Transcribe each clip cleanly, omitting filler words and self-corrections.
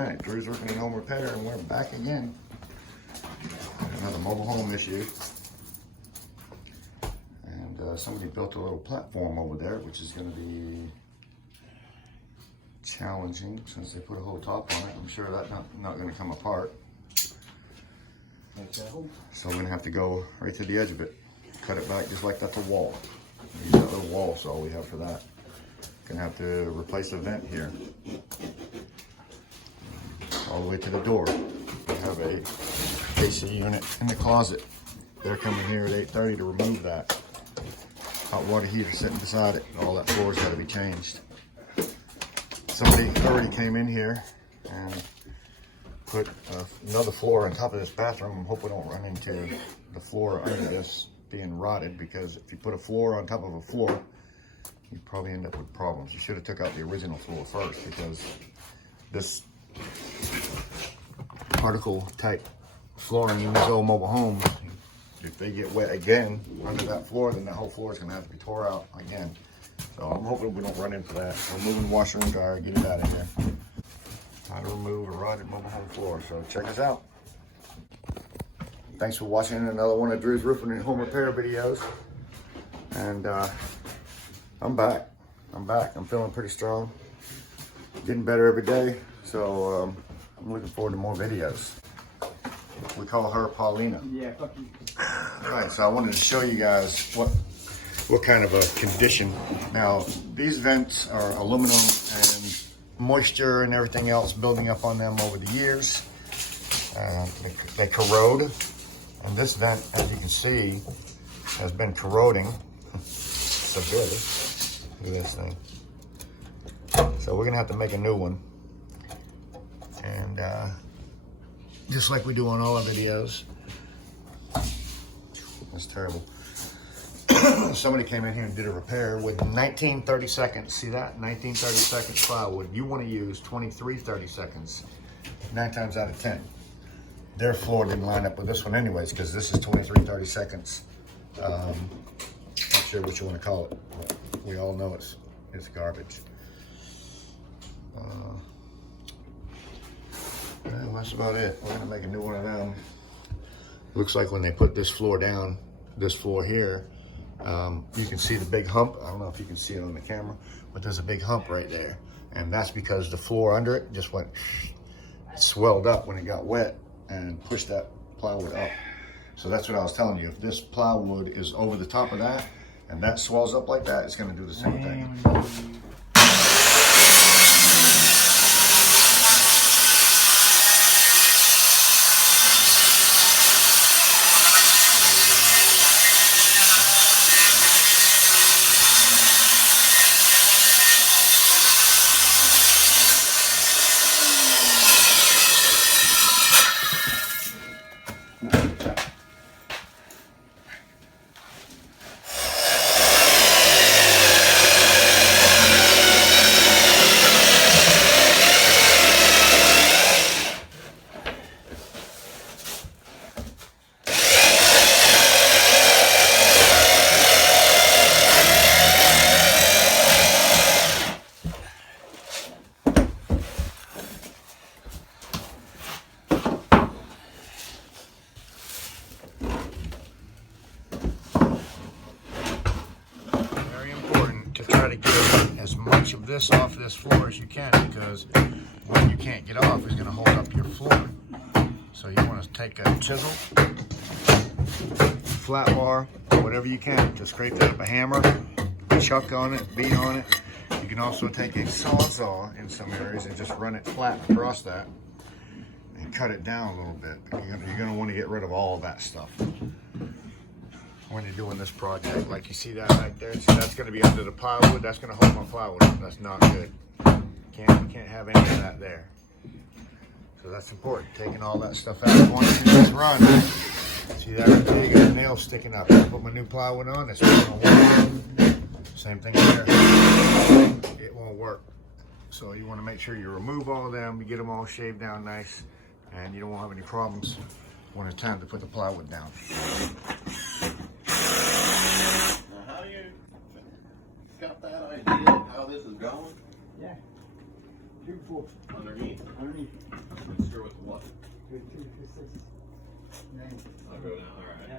Alright, Drew's working in home repair and we're back again. Another mobile home issue. And somebody built a little platform over there, which is going to be challenging since they put a whole top on it. I'm sure that's not going to come apart. So we're going to have to go right to the edge of it. Cut it back just like that's a wall. Use that little wall, so all we have for that. Gonna have to replace a vent here. All the way to the door. We have a AC unit in the closet. They're coming here at 8:30 to remove that. Hot water heater sitting beside it. All that floor's got to be changed. Somebody already came in here and put another floor on top of this bathroom. I hope we don't run into the floor under this being rotted, because if you put a floor on top of a floor, you probably end up with problems. You should have took out the original floor first, because this particle type flooring in these old mobile homes, if they get wet again under that floor, then that whole floor is going to have to be tore out again. So I'm hoping we don't run into that. We're moving washer and dryer, get it out of here. How to remove a rotted mobile home floor. So check us out. Thanks for watching another one of Drew's roofing and home repair videos. And I'm back. I'm feeling pretty strong. Getting better every day. So I'm looking forward to more videos. We call her Paulina. Yeah, fuck you. All right, so I wanted to show you guys what kind of a condition. Now, these vents are aluminum and moisture and everything else building up on them over the years. They corrode. And this vent, as you can see, has been corroding severely. Look at this thing. So we're gonna have to make a new one. And just like we do on all our videos. That's terrible. Somebody came in here and did a repair with 19 30-seconds. See that? 19 30-seconds plywood. You want to use 23 30-seconds. 9 times out of 10. Their floor didn't line up with this one anyways, because this is 23 30-seconds. Not sure what you want to call it, but we all know it's garbage. Well, that's about it. We're gonna make a new one of them. Looks like when they put this floor down, this floor here, you can see the big hump. I don't know if you can see it on the camera, but there's a big hump right there. And that's because the floor under it just went, swelled up when it got wet and pushed that plywood up. So that's what I was telling you. If this plywood is over the top of that and that swells up like that, it's gonna do the same thing. To get as much of this off this floor as you can, because what you can't get off is going to hold up your floor. So you want to take a chisel, flat bar, whatever you can to scrape that up, a hammer, chuck on it, beat on it. You can also take a sawsaw in some areas and just run it flat across that and cut it down a little bit. You're going to want to get rid of all of that stuff when you're doing this project. Like you see that right there, so that's going to be under the plywood. That's going to hold my plywood up. That's not good. Can't have any of that there. So that's important. Taking all that stuff out. Once you just run, see that right there? You got a nail sticking up. I put my new plywood on. It's not going to work. Same thing here. It won't work. So you want to make sure you remove all of them. You get them all shaved down nice, and you don't have any problems when it's time to put the plywood down. How do you got that idea how this is going? Yeah. 2, 4. Underneath. Underneath. Screw with the what? 2, 2, 6, 9. I'll go down. Alright. Yeah.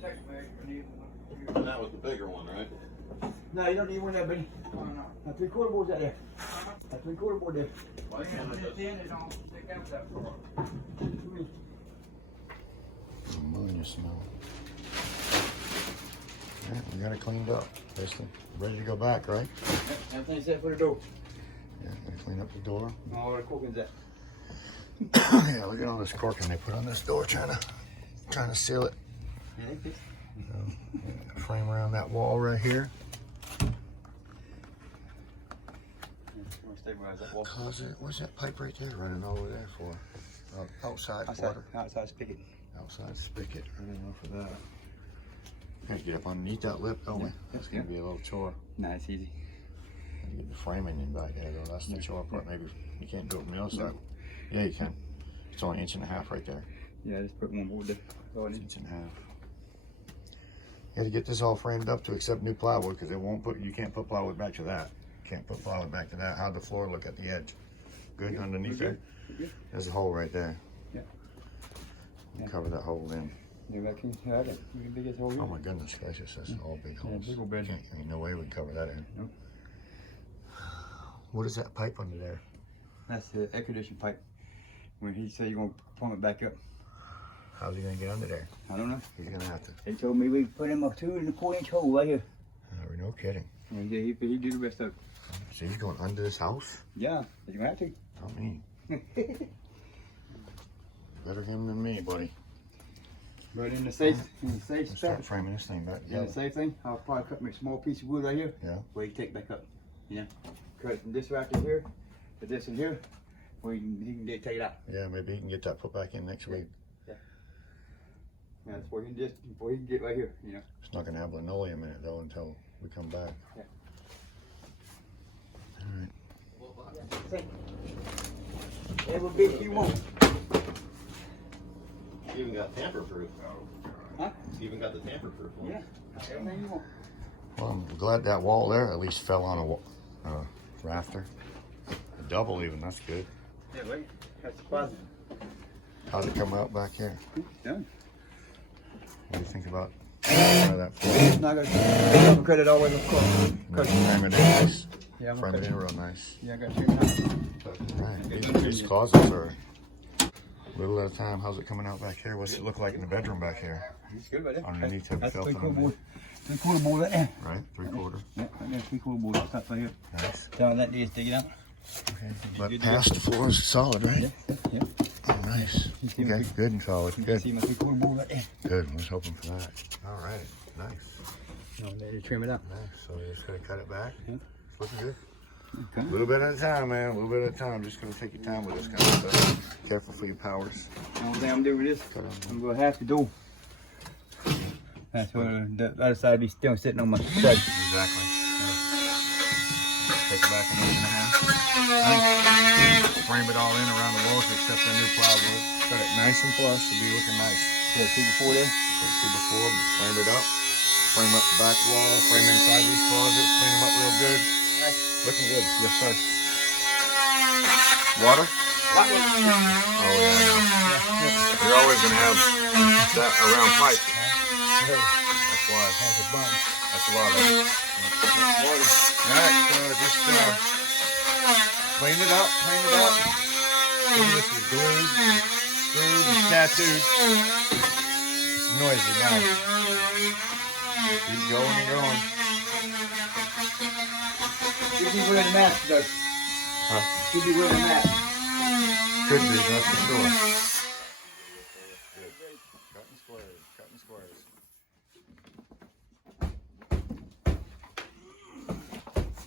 Check, man. That was the bigger one, right? No, you don't need one there, buddy. Oh, no. Now 3/4 board's out there. That 3/4 board there. Why can't I just... don't stick out that far. Ammonia smell. Yeah, we got it cleaned up. Basically, ready to go back, right? Yep, everything's set for the door. Yeah, gonna clean up the door. All the corking's at. Yeah, look at all this corking they put on this door, trying to seal it. Yeah, they fixed Yeah, frame around that wall right here. Stabilize that wall. Closet. What's that pipe right there running over there for? Outside water. Outside spigot. Outside spigot. Running off of that. Got to get up underneath that lip, don't we? That's gonna be a little chore. Nah, it's easy. Gotta get the framing in back there though. That's the chore part. Maybe you can't do it from the other side. Yeah, you can. It's only 1.5 inches right there. Yeah, just put one board there. Oh, 1.5 inches. You got to get this all framed up to accept new plywood because it won't put. You can't put plywood back to that. Can't put plywood back to that. How'd the floor look at the edge? Good underneath there. There's a hole right there. Yeah. We'll cover that hole in. You reckon? Yeah, you can dig this hole in. Oh my goodness gracious, that's all big holes. big old bed. Ain't no way we can cover that in. Nope. What is that pipe under there? That's the air conditioning pipe. When he said you're gonna plumb it back up. How's he gonna get under there? I don't know. He's gonna have to. They told me we put him a 2.25-inch hole right here. No kidding. And he did the rest of it. So he's going under this house? Yeah, he's gonna have to. Not me. Better him than me, buddy. But in the safe Let's spot, start framing this thing back in together. the safe thing, I'll probably cut me a small piece of wood right here. Yeah. Where you take back up. You know, cut it from this right to here, to this and here, where he can take it out. Yeah, maybe he can get that put back in next week. Yeah, that's where he can get right here. You know. It's not gonna have linoleum in it though until we come back. Yeah. All right. Every bit you want. You even got tamper-proof. Huh? You even got the tamper-proof one. Yeah, everything you want. Well, I'm glad that wall there at least fell on a rafter. A double even, that's good. Yeah, wait. That's positive. How'd it come out back here? Done. What do you think about that floor? Now I got cut it all the way across. Frame it in nice. Yeah, I'm Frame gonna it cut in it. real nice. Yeah, I got two now. Right. These closets are a little at a time. How's it coming out back here? What's it look like in the bedroom back here? It's good right there. Underneath the That's filth 3/4 underneath. board. 3/4 board right there. Right? 3/4. Yeah, right there, 3/4 board. I'll cut right here. Nice. Down that is dig it out. Okay. But past the floor is solid, right? Yeah. Oh, nice. see my Okay, good and solid. You can Good. see my 3/4 board right there. Good. I was hoping for that. All right. Nice. No, let it trim it out. Nice. So you're just gonna cut it back? Yeah. It's looking good. Okay. A little bit at a time, man. A little bit at a time. Just gonna take your time with this kind of stuff. Careful for your powers. The only thing I'm doing with this, I'm gonna have to do. That's where the other side be still sitting on my stud. Exactly. Take it back 1.5 inches. Frame it all in around the walls except the new plywood. Cut it nice and flush to be looking nice. Yeah, 2 before there. Put 2 before, frame it up. Frame up the back wall, frame inside these closets, clean them up real good. Looking good. Yes, sir. Water? Oh, yeah, I know. You're always going to have that around pipe. That's why. That's a lot of it. Alright, so just clean it up, This is glued, screwed, and tattooed. It's noisy now. Keep going and going. Should be wearing a mask though. Huh? Should be wearing a mask. Could be, that's for sure. Good. Cutting squares.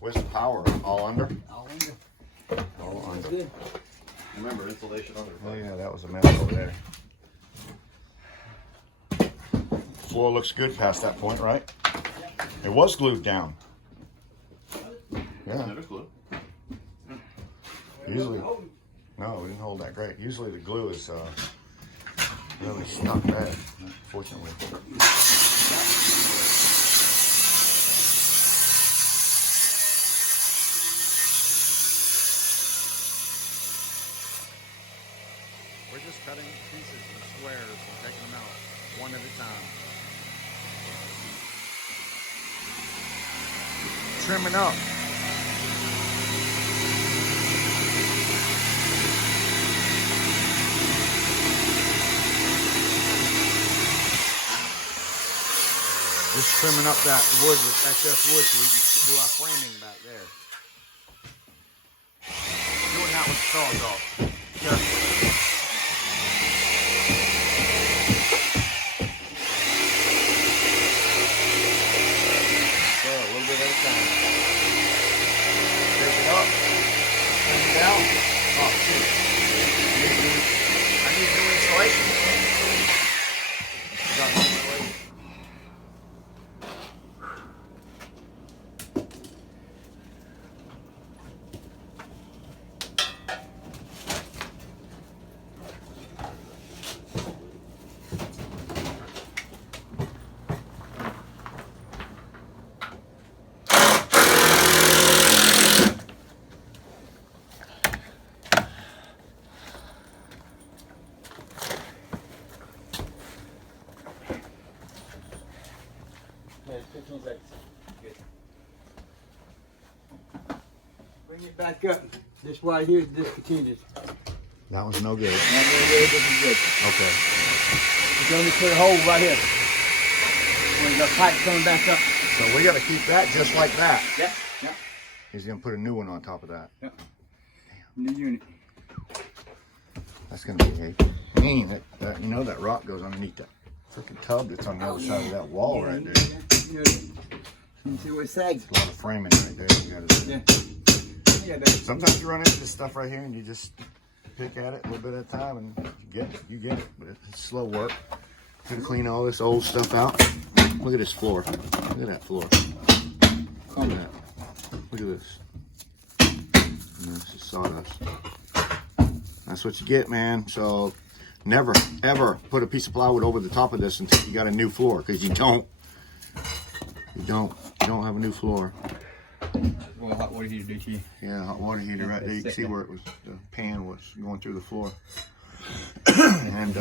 Where's the power? All under? All under. All under. Good. Remember, insulation under. Oh yeah, that was a mess over there. Floor looks good past that point, right? It was glued down. Yeah. Never glue. Usually, no, we didn't hold that great. Usually the glue is really stuck bad, fortunately. We're just cutting pieces of squares and taking them out one at a time. Trimming up. Just trimming up that wood, excess wood, so we can do our framing back there. Doing that with the Sawsaw. Carefully. So a little bit at a time. Pick it up. Bring it down. Oh shit. I need new insulation. Got new insulation. Yeah, 15 seconds. Good. Bring it back up. This right here is discontinuous. That one's no good. Not very good, this is good. Okay. You can only put a hole right here. When you got pipe coming back up. So we got to keep that just like that. Yeah, yeah. He's going to put a new one on top of that. Yeah. New unit. That's going to be a mean. You know that rock goes underneath that freaking tub that's on the other side of that wall right there. You see what it sags? A lot of framing right there. You gotta do. Yeah. Yeah, baby. Sometimes you run into this stuff right here and you just pick at it a little bit at a time and you get it. But it's slow work. Gotta clean all this old stuff out. Look at this floor. Look at that floor. Look at that. Look at this. And this is sawdust. That's what you get, man. So never, ever put a piece of plywood over the top of this until you got a new floor, because you don't. You don't have a new floor. Well, hot water heater this year. Yeah, hot water heater right there. You can see where it was. The pan was going through the floor. And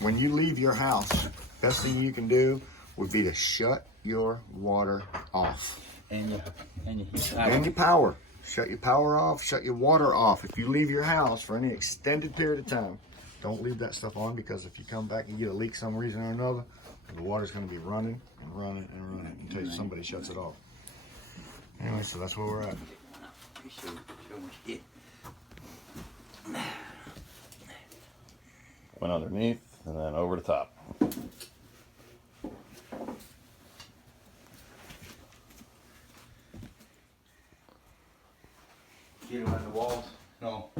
when you leave your house, best thing you can do would be to shut your water off. And And your power. Shut your power off. Shut your water off. If you leave your house for any extended period of time, don't leave that stuff on, because if you come back and get a leak some reason or another, the water's going to be running and running and running until somebody shuts it off. Anyway, so that's where we're at. Went underneath and then over the top. Get them on the walls. No.